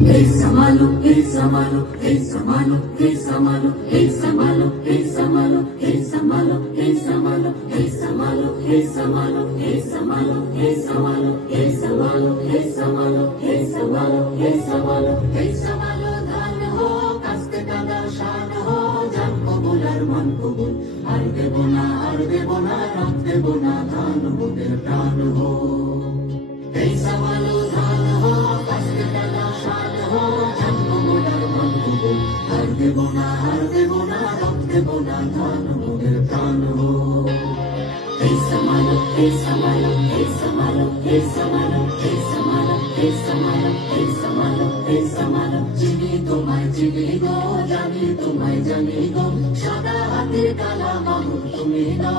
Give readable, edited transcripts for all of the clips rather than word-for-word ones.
Hey Samalo, hey Samalo, hey Samalo, hey Samalo, hey Samalo, hey Samalo, hey Samalo, hey Samalo, hey Samalo, hey Samalo, hey Samalo, hey Samalo, hey Samalo, hey Samalo, hey Samalo, hey Samalo, hey Samalo, ধান ho, kaste kada shan ho, jan kobul ar man kobul, ar debo na, rot debo na, ধান moder pran ho. Hey Samalo, ধান ho, kaste kada shan ho, jan kobul ar man kobul, ar debo na, rot debo na, ধান moder pran ho. Hey Samalo, hey Samalo, hey Samalo, hey Samalo, hey Samalo, hey Samalo, hey Samalo, hey Samalo, চিনি তোমায় চিনি গো, জানি তোমায় জানি গো, সাদা হাতের কালা মামুন তুমি না,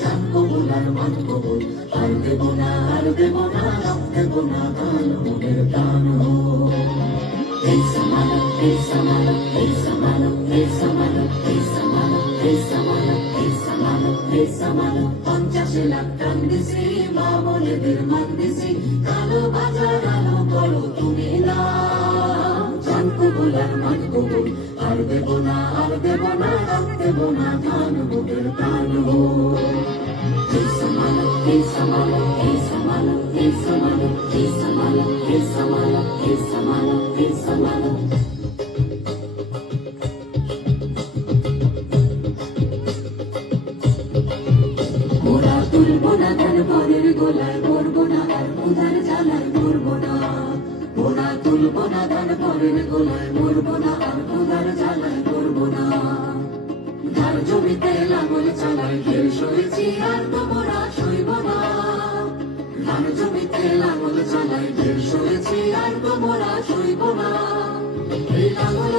জান কবুল আর মান কবুল, আর দেব না, রব দেব না, ধান মোদের প্রাণ হো। Hey Samalo, hey Samalo, hey Samalo, hey Samalo, hey Samalo, hey Samalo, hey Samalo, hey Samalo, 50 lakh টান দিছি, মা বলেদের মান দিছি, কালো বাজার আলো করো তুমি না, জান কবুল আর মান কবুল, আর দেব না, রব দেব না, ধান মোদের প্রাণ হো। Hey Samalo, hey Samalo, hey Samalo, hey Samalo, hey Samalo, hey Samalo, hey Samalo, hey Samalo. মোরা তুলবো না ধান পরের গোলায়, মরবো না আর উধার জ্বালায় মরবো না। মোরা তুলবো না ধান পরের গোলায়, মরবো না আর উধার জ্বালায় মরবো না। ধার জমিতে লাঙল চালায় ঢের সয়েছি, আর তো মোরা সইব না। ধান জমিতে লাঙল চালায় ঢের সয়েছি, আর তো মোরা সইব না। এই লাঙল